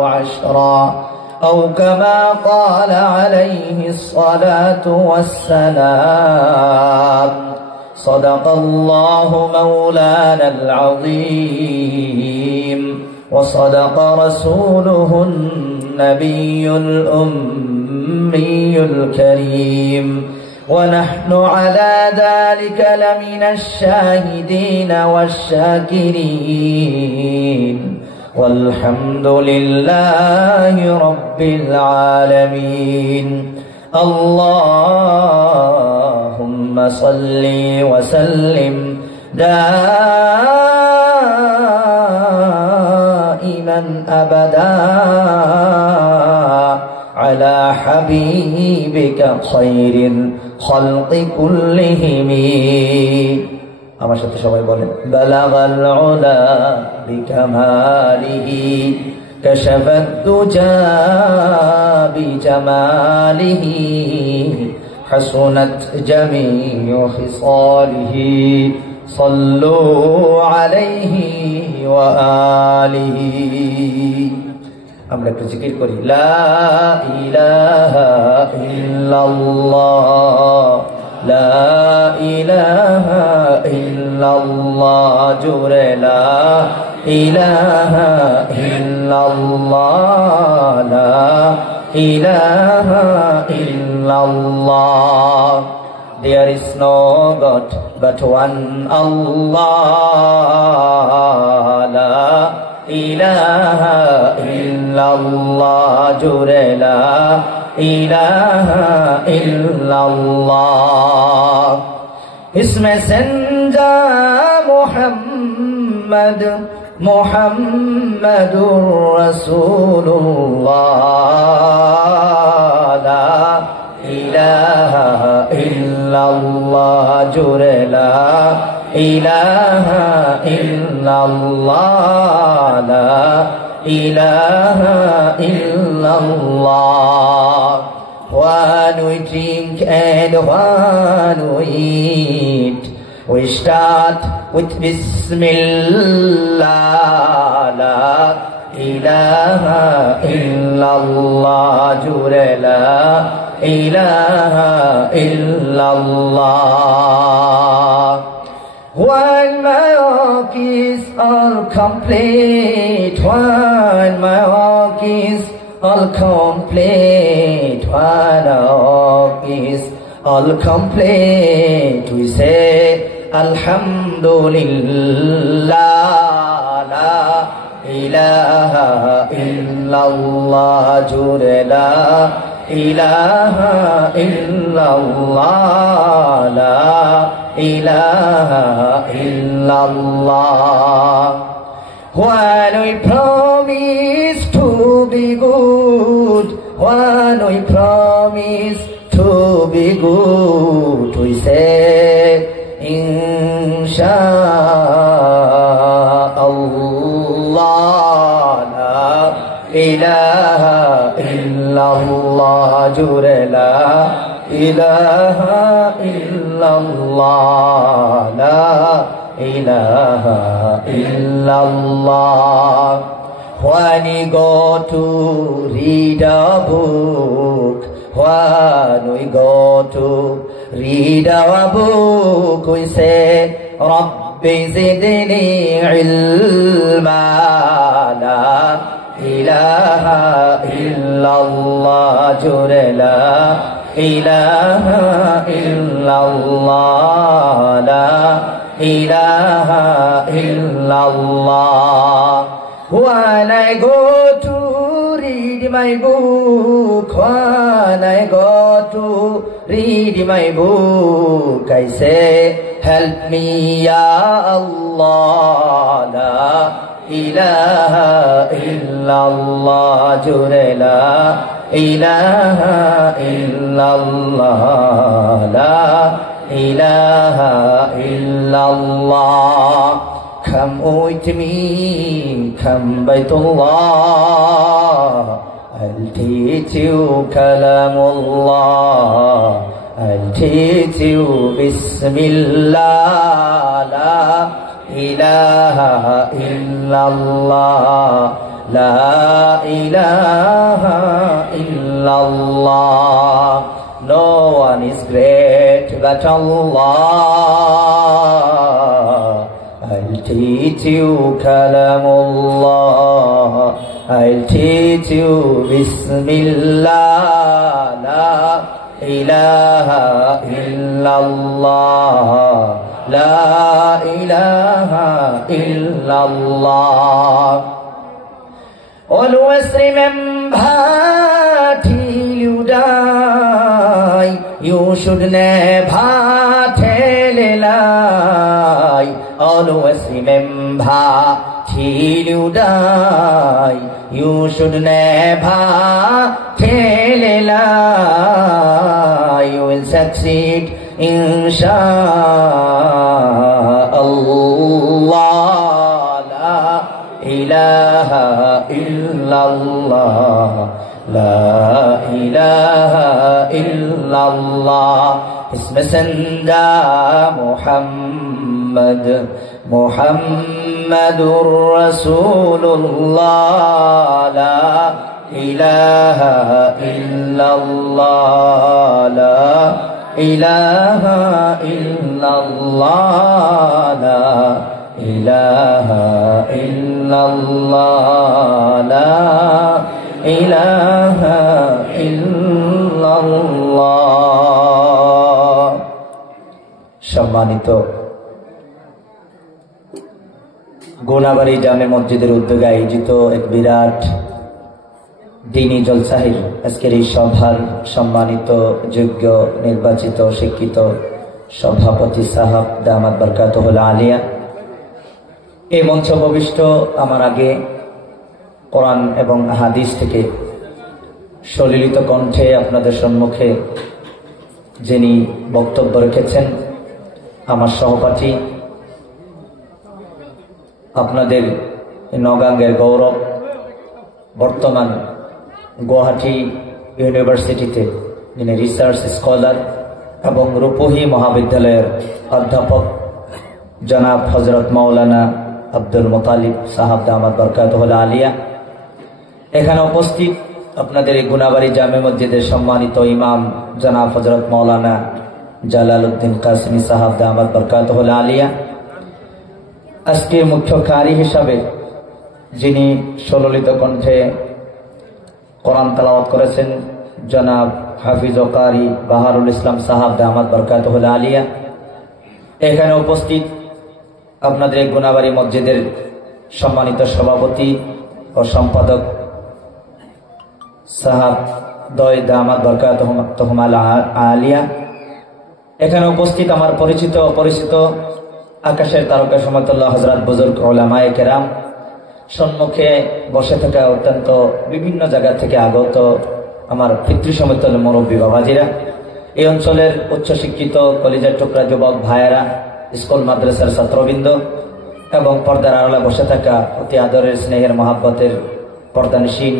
عشرا أو كما قال عليه الصلاة والسلام صدق الله مولانا العظيم وصدق رسوله النبي الأمي الكريم ونحن على ذلك لمن الشاهدين والشاكرين والحمد لله رب العالمين اللهم صل وسلم دائما أبدا على حبيبك خير الخلق كلهم আমার সাথে সবাই বলেন বালাগাল উলা বিকামালিহি কাশাফাত দুজা বিজামালিহি হাসুনাত জামিউ খিসালিহি সাল্লু আলাইহি ওয়া আলিহি আমরা একটু জিকির করি লা ইলাহা ইল্লাল্লাহ লা ইলাহা ইল্লাল্লাহ জুরে লা ইলাহা ইল্লাল্লাহ লা ইলাহা ইল্লাল্লাহ There is no God but one Allah La ilaha illallah jure la ilaha illallah His messenger Muhammad Muhammadur Rasulullah La ilaha illallah jure la ilaha illallah la ilaha illallah when we drink and when we eat we start with Bismillah la ilaha illallah jure la ilaha illallah When my work is all complete, when my work is all complete, when our work is all complete, we say Alhamdulillah, la ilaha illallah, jure la ilaha illallah, la ilaha illallah when we promise to be good when we promise to be good we say inshallah la ilaha illallah jure la ilaha illallah la ilaha illallah when we go to read a book when we go to read our book we say Rabbi zidni ilma la ilaha illallah jure la ilaha illallah la ilaha illallah when I go to read my book when I go to read my book I say help me ya Allah la ilaha illallah jure la ilaha illallah la ilaha illallah come with me come Baitullah I'll teach you kalamullah I'll teach you Bismillah la ilaha illallah لا إله إلا الله. No one is great but Allah. I'll teach you Kalamullah. I'll teach you Bismillah. La ilaha illallah. La ilaha illallah. Always remember till you die, you should never tell a lie. Always remember till you die, you should never tell a lie. You will succeed inshallah. La ilaha illallah. La ilaha illallah. His messenger Muhammadur Rasulullah. La ilaha illallah. La ilaha illallah. La ilaha illallah. La ilaha illallah. সম্মানিত গোনাবাড়ি জামে মসজিদের উদ্যোগে আয়োজিত এক বিরাট দ্বীনি জলসাহির আজকের এই সভার সম্মানিত যোগ্য নির্বাচিত শিক্ষিত সভাপতি সাহাব দামাত বরকাতুহুল আলিয়া, এই মঞ্চ উপবিষ্ট আমার আগে কোরআন এবং হাদিস থেকে সলিলিত কণ্ঠে আপনাদের সম্মুখে যিনি বক্তব্য রেখেছেন, আমার সহপাঠী, আপনাদের নওগাঁয়ের গৌরব, বর্তমান গুয়াহাটি ইউনিভার্সিটিতে যিনি রিসার্চ স্কলার এবং রূপহী মহাবিদ্যালয়ের অধ্যাপক জনাব হযরত মাওলানা আব্দুল মুতালিব সাহাব দামাত বরকাতুহুল আলিয়া, এখানে উপস্থিত আপনাদের এই গুনাবাড়ি জামে মসজিদের সম্মানিত ইমাম জনাব হযরত মাওলানা জালালউদ্দিন কাসেমি সাহাব দামাত বরকাতুহুল আলিয়া, আজকে মুখ্য কারি হিসাবে যিনি সললিত কণ্ঠে কোরআন তেলাওয়াত করেছেন জনাব হাফিজ ও কারি বাহারুল ইসলাম সাহাব দামাত বরকাতুহুল আলিয়া, এখানে উপস্থিত আপনাদের এই গুনাবাড়ি মসজিদের সম্মানিত সভাপতি ও সম্পাদক সাহাব দয় দামাত বরকাতুহুম আলিয়া, এখানে উপস্থিত আমার পরিচিত অপরিচিত আকাশের তারকা সমতুল্লাহ হযরত বুজুর্গ উলামায়ে কেরাম, সম্মুখে বসে থাকা অত্যন্ত বিভিন্ন জায়গা থেকে আগত আমার পিতৃ সমতুল্য মুরব্বী বাবাজিরা, এই অঞ্চলের উচ্চশিক্ষিত কলিজার টুকরা যুবক ভাইয়েরা, স্কুল মাদ্রাসার ছাত্রবৃন্দ এবং পর্দার আড়ালে বসে থাকা অতি আদরের স্নেহের মহাব্বতের পর্দানশীল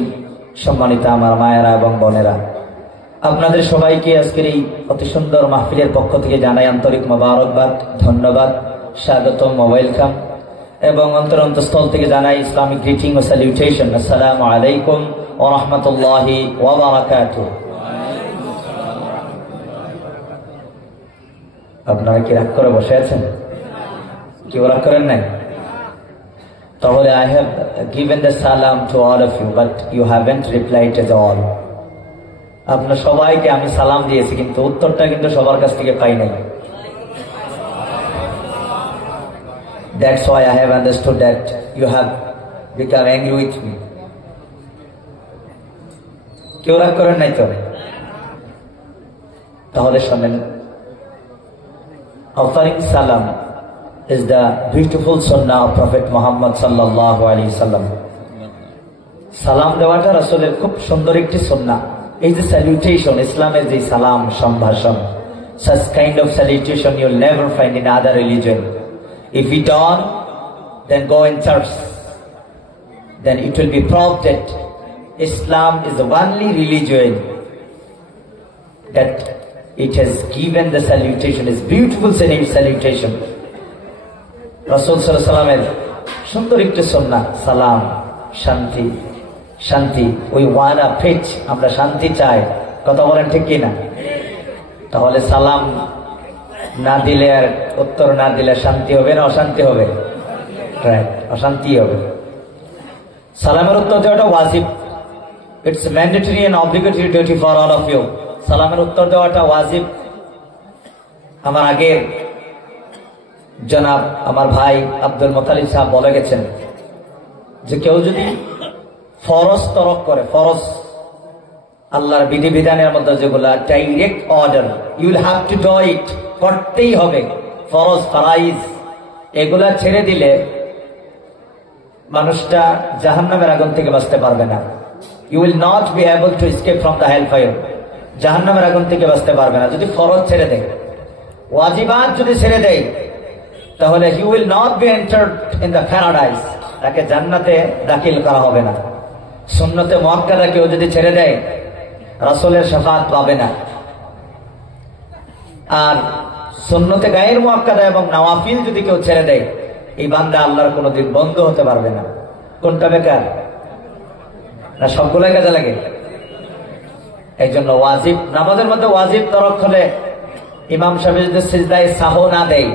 সম্মানিত আমার মায়েরা এবং বোনেরা, আপনাদের সবাইকে আজকের এই অতি সুন্দর মাহফিলের পক্ষ থেকে জানাই আন্তরিক মোবারকবাদ, ধন্যবাদ, স্বাগতম, ওয়েলকাম এবং অন্তরন্তস্থল থেকে জানাই ইসলামিক গ্রিটিং ও স্যালুটেশন। আসসালামু আলাইকুম ওয়া রাহমাতুল্লাহি ওয়া বারাকাতুহু। আপনারা কি রাগ করে বসে আছেন? কি রাগ করেন নাই? তাহলে I have given the salam to all of you but you haven't replied at all. আপনার সবাইকে আমি সালাম দিয়েছি কিন্তু উত্তরটা কিন্তু সবার কাছ থেকে পাই নাই। That's why I have understood that you have become angry with me. কেউ রাগ করেন নাই তো? তাহলে শোনেন, offering salam is the beautiful sunnah of Prophet Muhammad sallallahu alaihi wasallam. সালাম দেওয়াটা রাসূলের খুব সুন্দর একটি সুন্নাহ। এই যে salutation, ইসলামের যে সালাম সম্ভাষণ, such kind of salutation you'll never find in other religion. If you don't, then go in church. Then it will be proved that Islam is the only religion that it has given the salutation, is beautiful salutation. Rasul sallallahu alaihi wasallam সুন্দর একটি সুন্নাহ সালাম, শান্তি শান্তি, we want a piece, আমরা শান্তি চাই। কথা বলেন ঠিক কিনা? তাহলে সালাম না দিলে আর উত্তর না দিলে শান্তি হবে না অশান্তি হবে? রাইট, অশান্তি হবে। সালামের উত্তর দেওয়াটা ওয়াজিব, it's mandatory and obligatory duty for all of you. সালামের উত্তর দেওয়াটা ওয়াজিব। আমার আগের জনাব আমার ভাই আব্দুল মোতালিব সাহেব বলে গেছেন যে কেউ যদি ফরজ তরক করে, ফরজ আল্লাহর বিধিবিধানের মধ্যে যেগুলা direct order, you will have to do it, করতেই হবে, ফরজ ফারাইজ, এগুলা ছেড়ে দিলে মানুষটা জাহান্নামের আগুন থেকে বাঁচতে পারবে না। You will not be able to escape from the hell fire, জাহান্নামের আগুন থেকে বাঁচতে পারবে না যদি ফরজ ছেড়ে দেয়। ওয়াজিবাত যদি ছেড়ে দেয় তাহলে he will not be entered in the paradise, তাকে জান্নাতে দাখিল করা হবে না। সুন্নতে মুআক্কাদা কেউ যদি ছেড়ে দেয় রাসূলের শাফাআত পাবে না। আর সুন্নতে গায়ের মুআক্কাদা এবং নওয়াফিল যদি কেউ ছেড়ে দেয়, এই বান্দা আল্লাহর কোনোদিন বন্ধ হতে পারবে না। কোনটা বেকার? না সবগুলোই কাজে লাগে? এই জন্য ওয়াজিব, নামাজের মধ্যে ওয়াজিব তরক হলে ইমাম সাহেব যদি সিজদায় সাহু না দেয়,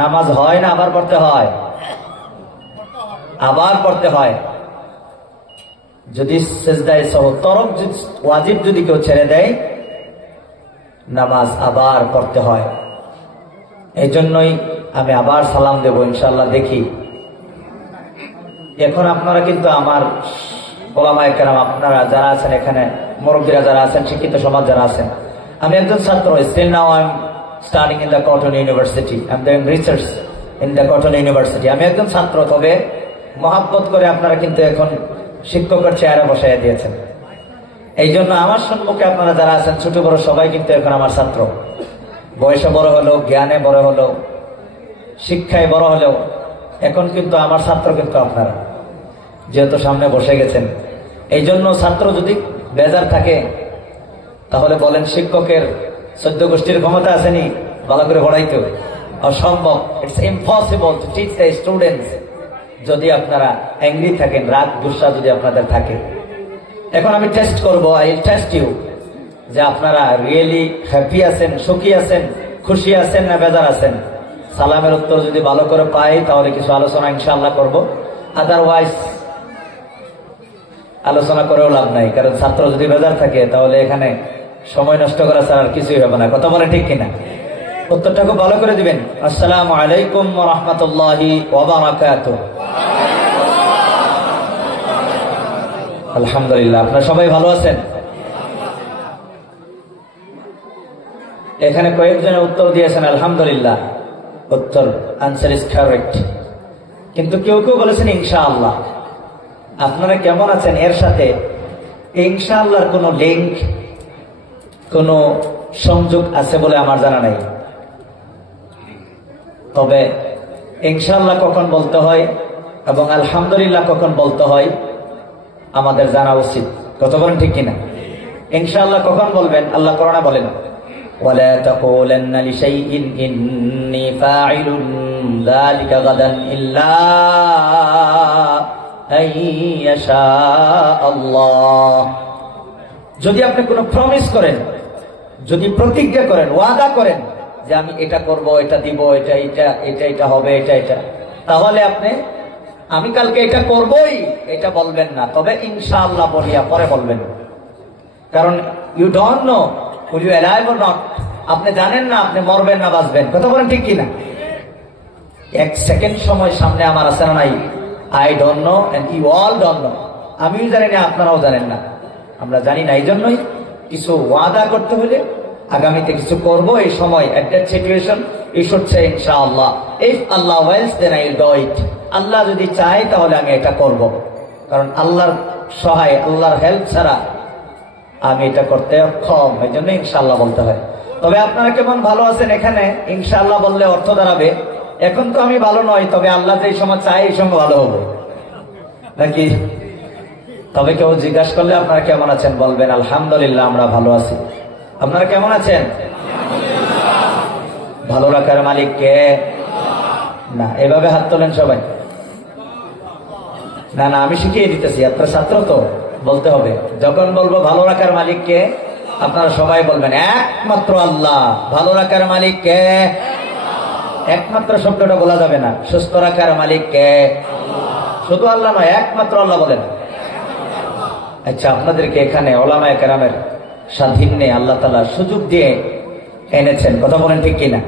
নামাজ হয় না আবার পড়তে হয়? আবার পড়তে হয়। যদি সিজদায় সাহু তরক ওয়াজিব যদি কেউ ছেড়ে দেয়, নামাজ আবার পড়তে হয়। এই জন্যই আমি আবার সালাম দেব ইনশাআল্লাহ। দেখি এখন আপনারা কিন্তু আমার ওলামায়ে কেরাম, আপনারা যারা আছেন এখানে, মুরব্বীরা যারা আছেন, শিক্ষিত সমাজ যারা আছেন, আমি একজন ছাত্র। Still now I am studying in the Cotton University, I am doing research in the Cotton University. আমি একজন ছাত্র, তবে মহাব্বত করে আপনারা কিন্তু এখন শিক্ষকের চেয়ারে বসাইয়া দিয়েছেন। এই জন্য আমার সম্মুখে আপনারা যারা আছেন, ছোট বড় সবাই কিন্তু এখন আমার ছাত্র। বয়সে বড় হলেও, জ্ঞানে বড় হলেও, শিক্ষায় বড় হলেও এখন কিন্তু আমার ছাত্র কিন্তু আপনারা, যেহেতু সামনে বসে গেছেন। এই জন্য ছাত্র যদি বেজার থাকে তাহলে বলেন শিক্ষকের 14 গোষ্ঠীর ক্ষমতা আসেনি ভালো করে পড়াইতে? অসম্ভব, it's impossible to teach the students. যদি আপনারা অ্যাংরি থাকেন, রাগ গুসা যদি আপনাদের থাকে। এখন আমি টেস্ট করবো, আই উইল টেস্ট ইউ, যে আপনারা রিয়েলি হ্যাপি আছেন, সুখী আছেন, খুশি আছেন না বেজার আছেন। সালামের উত্তর যদি ভালো করে পাই তাহলে কিছু আলোচনা ইনশাআল্লাহ করব, আদারওয়াইজ আলোচনা করেও লাভ নাই। কারণ ছাত্র যদি বেজার থাকে তাহলে এখানে সময় নষ্ট করা ছাড়া আর কিছুই হবে না। কথা বলে ঠিক কিনা? উত্তরটা খুব ভালো করে দিবেন। আসসালামু আলাইকুম ওয়া রাহমাতুল্লাহি ওয়া বারাকাতুহু। আলহামদুলিল্লাহ, আপনারা সবাই ভালো আছেন? এখানে কয়েকজনের উত্তর দিয়েছেন আলহামদুলিল্লাহ, উত্তর আনসার ইজ কারেক্ট। কিন্তু কেউ কেউ বলেছেন ইনশাআল্লাহ। আপনারা কেমন আছেন এর সাথে ইনশাআল্লাহর কোনো লিংক, কোনো সংযোগ আছে বলে আমার জানা নাই। তবে ইনশাআল্লাহ কখন বলতে হয় এবং আলহামদুলিল্লাহ কখন বলতে হয় আমাদের জানা উচিত। কত বলেন ঠিক কিনা? ইনশাআল্লাহ কখন বলবেন? আল্লাহ কোরআনে বলেন, ولا تقولن لشيء إني فاعل ذلك غدا إلا أن يشاء الله। যদি আপনি কোনো প্রমিস করেন, যদি প্রতিজ্ঞা করেন, ওয়াদা করেন যে আমি এটা করব, এটা দিব, এটা এটা এটা এটা হবে, এটা এটা, তাহলে আপনি আমি কালকে এটা করবই এটা বলবেন না, তবে ইনশাআল্লাহ বলিয়া পরে বলবেন। কারণ you don't know will you alive or not, আপনি জানেন না আপনি মরবেন না বাঁচবেন। কথা বলেন ঠিক কিনা? এক সেকেন্ড সময় সামনে আমার আছে না নাই? I don't know and you all don't know. আমিও জানি না, আপনারাও জানেন না, আমরা জানি না। এই জন্যই কিছু ওয়াদা করতে হলে, আগামীতে কিছু করব, এই সময় at that situation you should say ইনশাআল্লাহ, if Allah wills then I will do it. Allah যদি চায় তাহলে আমি এটা করব। কারণ আল্লাহর সহায়, আল্লাহর হেল্প ছাড়া আমি এটা করতে অক্ষম। এই জন্য ইনশাআল্লাহ বলতে হয়। তবে আপনারা কেমন ভালো আছেন? এখানে ইনশাআল্লাহ বললে অর্থ দাঁড়াবে এখন তো আমি ভালো নই, তবে আল্লাহ যে সময় চায় এই সময় ভালো হবে নাকি? তবে কেউ জিজ্ঞাসা করলে আপনারা কেমন আছেন বলবেন আলহামদুলিল্লাহ আমরা ভালো আছি। আপনারা কেমন আছেন? ভালো রাখার মালিক কে? না, এভাবে হাত তোলেন সবাই। না না, আমি শিখিয়ে দিতেছি, আপনার ছাত্র তো বলতে হবে। যখন বলবো ভালো রাখার মালিক কে, আপনারা সবাই বলবেন একমাত্র আল্লাহ। ভালো রাখার মালিক কে? একমাত্র শব্দটা বলা যাবে না। সুস্থ রাখার মালিক কে? শুধু আল্লাহ নয়, একমাত্র আল্লাহ বলেন। আচ্ছা, আপনাদেরকে এখানে ওলামায়ে কেরামের স্বাধীনে আল্লাহ তাআলা সুযোগ দিয়ে এনেছেন, কথা বলেন ঠিক কিনা?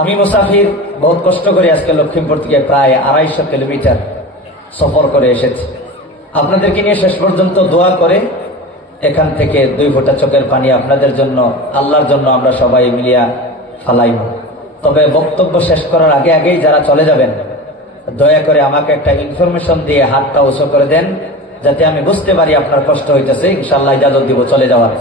আমি মুসাফির, বহুত কষ্ট করে আজকে লক্ষ্মীপুর থেকে প্রায় 250 কিলোমিটার সফর করে এসেছি। আপনাদেরকে নিয়ে শেষ পর্যন্ত দোয়া করে এখান থেকে 2 ফোঁটা চোখের পানি আপনাদের জন্য, আল্লাহর জন্য আমরা সবাই মিলিয়া ফালাইব। তবে বক্তব্য শেষ করার আগেই যারা চলে যাবেন, দয়া করে আমাকে একটা ইনফরমেশন দিয়ে হাতটা উঁচু করে দেন, যাতে আমি বুঝতে পারি আপনার কষ্ট হইতেছে। ইনশাআল্লাহ ইজাজত দিব চলে যাওয়ার।